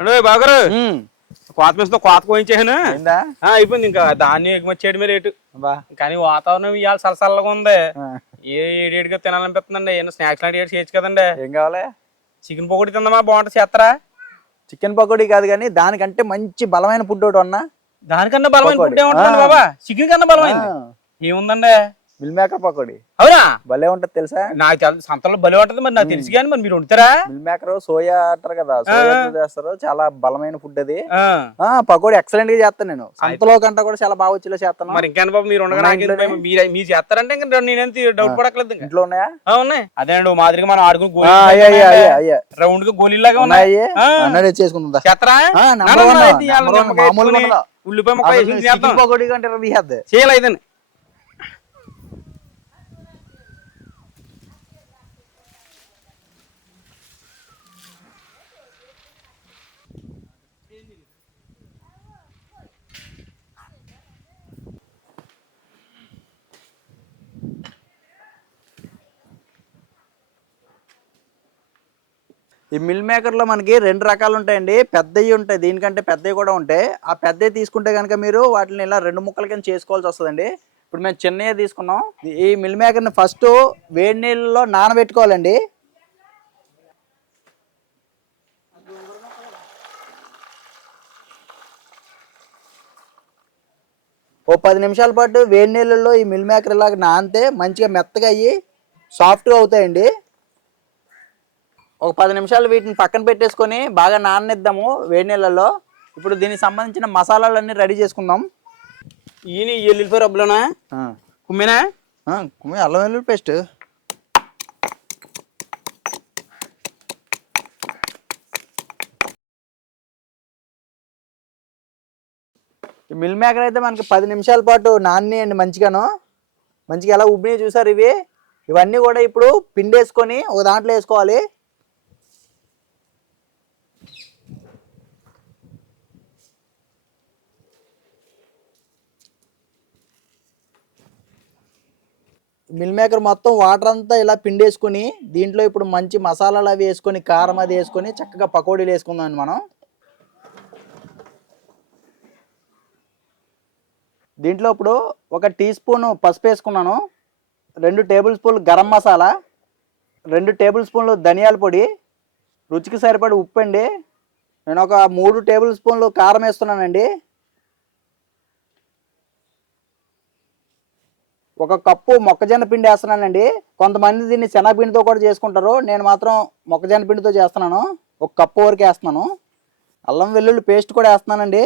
అంటే బాగారు. కోత మిషన్ కోత ఆ, అయిపోయింది ఇంకా. ధాన్యం ఎగుమతి చేయడమే రేటు కానీ వాతావరణం ఇవాళ సలసల్లగా ఉంది. ఏ ఏడేడిగా తినాలనిపిస్తుందండి? ఏమన్నా స్నాక్స్ లాంటి చేయొచ్చు కదండి. ఏం కావాలి? చికెన్ పకోడీ తిందామా? బాగుంటుంది చేస్తారా? చికెన్ పకోడీ కాదు కానీ దానికంటే మంచి బలమైన ఫుడ్ ఒకటి ఉన్నా. దానికన్నా బలమైన. ఫుడ్ ఏముంటుందండి ఆ. బాబా? చికెన్ కన్నా బలమైంది. ఏముందండి? మిల్ మేకర్ పకోడీ అవునా? భలే ఉంటది తెలుసా? నాకు తెల- సంతలో బలి ఉంటుంది మరి నాకు తెలుసు కానీ మరి మీరు వండుతారా? మిల్ మేకర్ సోయా అంటారు కదా సోయా చేస్తారు చాలా బలమైన ఫుడ్ అది. ఆ. పకోడీ ఎక్సలెంట్గా చేస్తాను నేను. సంతలో కంటే కూడా చాలా బాగా వచ్చేలా చేస్తాను. మరి ఇంకేనా బాబు మీరు ఉండగా? మీరు చేస్తారంటే ఇంకా నేనేం డౌట్ ఇంకా. ఇంట్లో ఉన్నాయా? ఉన్నాయి. అదే అండి మాదిరిగా మనం ఆడుకుని రౌండ్గా గోళీలాగా ఉన్నాయి? చేసుకుందా చేస్తారా? ఆ, నా, number నా, one, నా, అయితే ఇవాళ number one, నిమ్మకాయ మామూలుగా వేసుకుని ఉండదు. ఉల్లిపాయ ముక్క వేసి చికెన్ చేద్దాం పకోడీ కంటే తీయద్దు చేయాలి అయితేనే ఈ మిల్ మేకర్లో మనకి రెండు రకాలు ఉంటాయండి. పెద్దవి ఉంటాయి. దీనికంటే పెద్దవి కూడా ఉంటాయి. ఆ పెద్దవి తీసుకుంటే కనుక మీరు వాటిని ఇలా రెండు ముక్కల కింద చేసుకోవాల్సి వస్తుందండి. ఇప్పుడు మేము చిన్నవి తీసుకున్నాం. ఈ మిల్ మేకర్ని ఫస్ట్ వేడి నీళ్ళలో నానబెట్టుకోవాలండి. ఓ పది నిమిషాల పాటు వేడి నీళ్ళల్లో ఈ మిల్ మేకర్ ఇలాగ నానితే మంచిగా మెత్తగా అయ్యి సాఫ్ట్గా అవుతాయండి. ఒక పది నిమిషాలు వీటిని పక్కన పెట్టేసుకొని బాగా నాననిద్దాము వేడి నీళ్ళలో. ఇప్పుడు దీనికి సంబంధించిన మసాలాలన్నీ రెడీ చేసుకుందాం. ఈయన ఈ ఎల్లుల్లిపాయ రబ్బులోనా? కుమ్మేనా? కుమ్మి అల్లం వెల్లుల్లి పేస్ట్. మిల్ మేకర్ అయితే మనకి పది నిమిషాల పాటు నానియండి మంచిగాను. మంచిగా ఎలా ఉబ్బినాయి చూసారు ఇవి? ఇవన్నీ కూడా ఇప్పుడు పిండేసుకొని ఒక దాంట్లో వేసుకోవాలి. మిల్ మేకర్ మొత్తం వాటర్ అంతా ఇలా పిండేసుకుని దీంట్లో ఇప్పుడు మంచి మసాలాలు అవి వేసుకొని కారం అది వేసుకొని చక్కగా పకోడీలు వేసుకుందాం మనం. దీంట్లో ఇప్పుడు ఒక టీ స్పూన్ పసుపు వేసుకున్నాను రెండు టేబుల్ స్పూన్లు గరం మసాలా రెండు టేబుల్ స్పూన్లు ధనియాల పొడి రుచికి సరిపడి ఉప్పు అండి. నేను ఒక మూడు టేబుల్ స్పూన్లు కారం వేస్తున్నానండి. ఒక కప్పు మొక్కజొన్న పిండి వేస్తున్నానండి. కొంతమంది దీన్ని శనగపిండితో కూడా చేసుకుంటారు. నేను మాత్రం మొక్కజొన్న పిండితో చేస్తున్నాను. ఒక కప్పు వరకు వేస్తున్నాను. అల్లం వెల్లుల్లి పేస్ట్ కూడా వేస్తున్నానండి.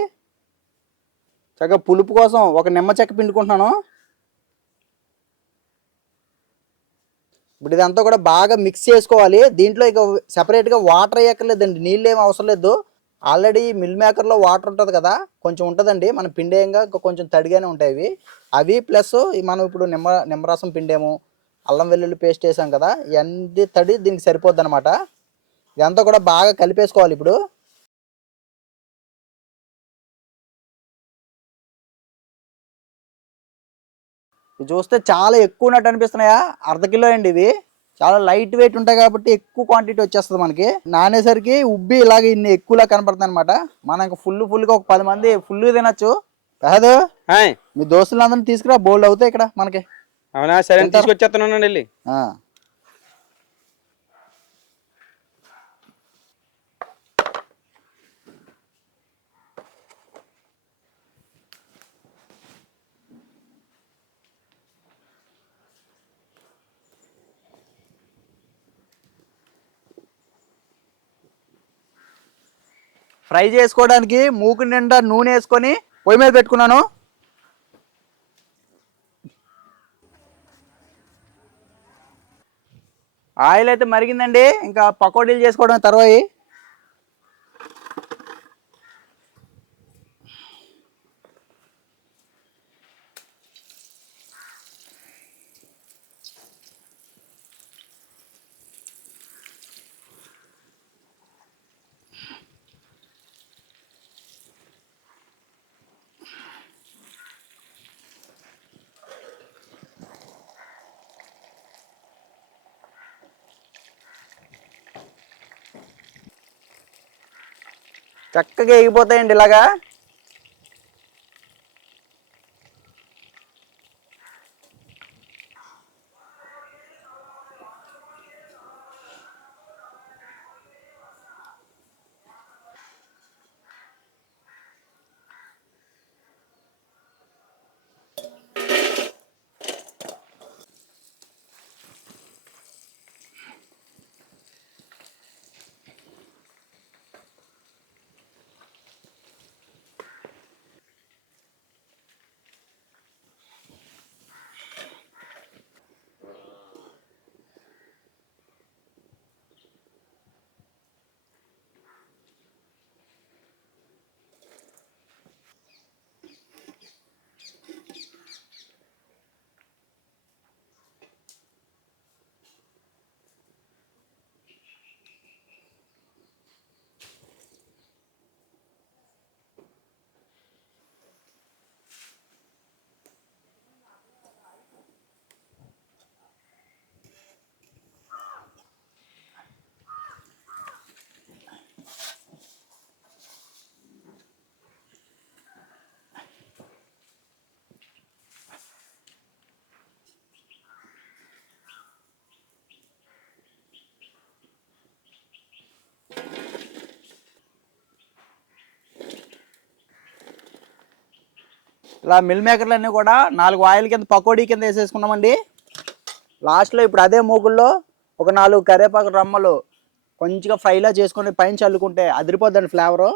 చక్కగా పులుపు కోసం ఒక నిమ్మ చెక్క పిండుకుంటున్నాను. ఇప్పుడు ఇదంతా కూడా బాగా మిక్స్ చేసుకోవాలి. దీంట్లో ఇక సెపరేట్గా వాటర్ వేయక్కర్లేదండి. నీళ్ళు ఏమి అవసరం లేదు. ఆల్రెడీ మిల్ మేకర్లో వాటర్ ఉంటుంది కదా కొంచెం ఉంటుందండి. మన పిండేయంగా కొంచెం తడిగానే ఉంటాయి అవి అవి ప్లస్ మనం ఇప్పుడు నిమ్మ నిమ్మరసం పిండేము అల్లం వెల్లుల్లి పేస్ట్ వేసాం కదా ఇవన్నీ తడి దీనికి సరిపోద్ది అనమాట ఇదంతా కూడా బాగా కలిపేసుకోవాలి ఇప్పుడు. ఇది చూస్తే చాలా ఎక్కువ ఉన్నట్టు అనిపిస్తున్నాయా? అర్ధ కిలో అండి ఇవి. చాలా లైట్ వెయిట్ ఉంటాయి కాబట్టి ఎక్కువ క్వాంటిటీ వచ్చేస్తుంది మనకి. నానేసరికి ఉబ్బి ఇలాగ ఇన్ని ఎక్కువలా కనపడుతుంది అనమాట మనకు ఫుల్ ఫుల్గా ఒక పది మంది ఫుల్ తినచ్చు. కాదు మీ దోస్తులందరినీ తీసుకురా బోల్డ్ అవుతాయి ఇక్కడ మనకి. అవునా సరే అని తీసుకొచ్చేస్తున్నానండి వెళ్ళి. ఫ్రై చేసుకోవడానికి మూకు నిండా నూనె వేసుకొని పొయ్యి మీద పెట్టుకున్నాను. ఆయిల్ అయితే మరిగిందండి. ఇంకా పకోడీలు చేసుకోవడం తర్వాత చక్కగా ఎగిపోతాయండి ఇలాగా. ఇలా మిల్ మేకర్లు అన్నీ కూడా నాలుగు ఆయిల్ కింద పకోడీ కింద వేసేసుకున్నామండి. లాస్ట్లో ఇప్పుడు అదే మూగుల్లో ఒక నాలుగు కరివేపాకు రమ్మలు కొంచెంగా ఫ్రైలా చేసుకొని పైన చల్లుకుంటే అదిరిపోద్దండి ఫ్లేవరు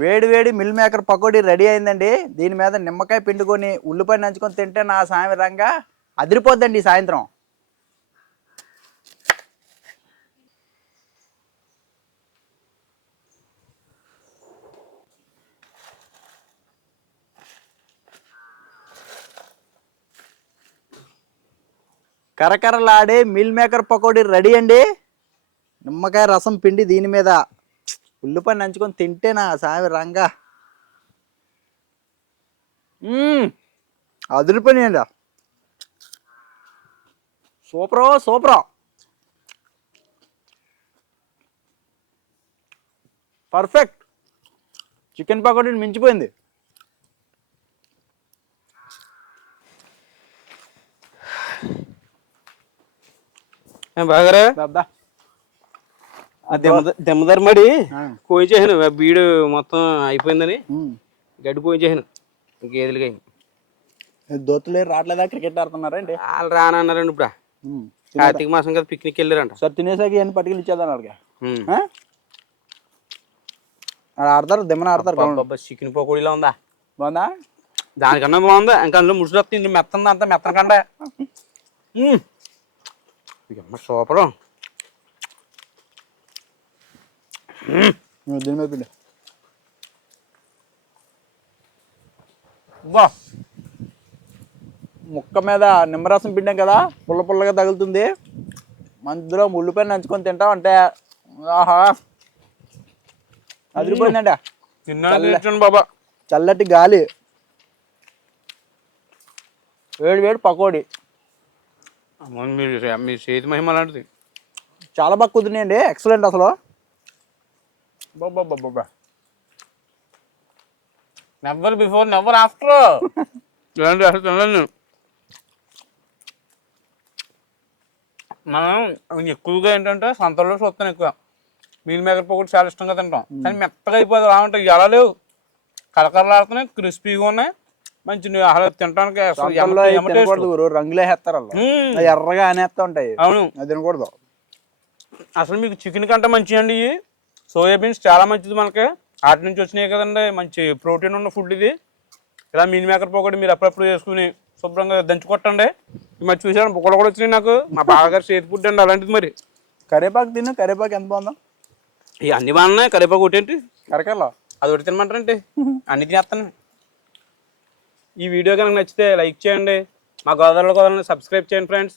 వేడి వేడి మిల్ మేకర్ పకోడీ రెడీ అయిందండి. దీని మీద నిమ్మకాయ పిండుకొని ఉల్లిపాయ నంచుకొని తింటే నా సాయంత్రంగా అదిరిపోద్దండి సాయంత్రం. కరకరలాడే మిల్ మేకర్ పకోడీ రెడీ అండి. నిమ్మకాయ రసం పిండి దీని మీద. ఉల్లిపాయ నంచుకొని తింటే నా సామి రంగా. అదిరిపోయినాయండి సూపరో సూపరో. పర్ఫెక్ట్. చికెన్ పకోడీ మించిపోయింది. ఏం బాగారా? బాబా. దెమ్మదరమడి. కోయి చేసాను. బీడు మొత్తం అయిపోయిందని. గడ్డి కోయి చేసాను. గేదెలుగా దోతులు రావట్లేదా? క్రికెట్ ఆడుతున్నారా అండి వాళ్ళు రానన్నారండి ఇప్పుడు. కార్తీక మాసం కదా పిక్నిక్ వెళ్ళారంట. సార్ తినేసాక ఇవన్నీ పట్టుకెళ్ళి ఇచ్చేద్దాం అడిగా. ఆడతారు దిమ్మన ఆడతారు చికెన్ పకోడీలా ఉందా? బాగుందా? దానికన్నా బాగుంది? ఇంకా అందులో ముసుగు వస్తుంది మెత్తంది అంతా మెత్తకండ సూపర్. దీని మీద పిండి. బా ముక్క మీద నిమ్మరసం పిండాం కదా పుల్ల పుల్లగా తగులుతుంది. మందులో ఉల్లిపాయ నంచుకొని తింటాం అంటే ఆహా. అదిరిపోయిందండి తిన్నాను బాబా. చల్లటి గాలి. వేడి వేడి పకోడీ. మీరు మీ చేతి మహిమ లాంటిది. చాలా బాగా కుదిరినాయండి. ఎక్సలెంట్ అసలు. బాబా నెవర్ బిఫోర్ నెవర్ ఆఫ్టర్ అసలు తినలేను మనం ఎక్కువగా ఏంటంటే సంతలో చూస్తాను ఎక్కువ. మీల్ మేకర్ పకోడీ చాలా ఇష్టంగా తింటాం. కానీ మెత్తగా అయిపోతుంది రా ఉంటాయి ఎలా లేవు. కలకరలాడుతున్నాయి క్రిస్పీగా ఉన్నాయి. మంచి అసలు తినడానికి అసలు రంగులే వేస్తారు ఎర్రగా అనేస్తా ఉంటాయి. అవును. అది తినకూడదు. అసలు మీకు చికెన్ కంటే మంచి అండి ఇవి? సోయాబీన్స్ చాలా మంచిది మనకి. వాటి నుంచి వచ్చినాయి కదండి. మంచి ప్రోటీన్ ఉన్న ఫుడ్ ఇది. ఇలా మీన్ మేకర్ పోకటి మీరు అప్పుడప్పుడు చేసుకుని శుభ్రంగా దంచి కొట్టండి. ఈ మధ్య చూసాను బుక్కలు కూడా వచ్చినాయి నాకు. మా బావగారు చేతి ఫుడ్ అండి అలాంటిది మరి. కరేపాకు తిను. కరేపాకు ఎంత బాగుందో. ఇవి అన్ని బాగున్నాయి. కరివేపాకు ఒకటి ఏంటి? కరకల్లో అది ఒకటి తినమంటారంటే అన్ని తినేస్తాను. ఈ వీడియో కనుక నచ్చితే లైక్ చేయండి. మా గోదావరిలో గోదావరిని సబ్స్క్రైబ్ చేయండి ఫ్రెండ్స్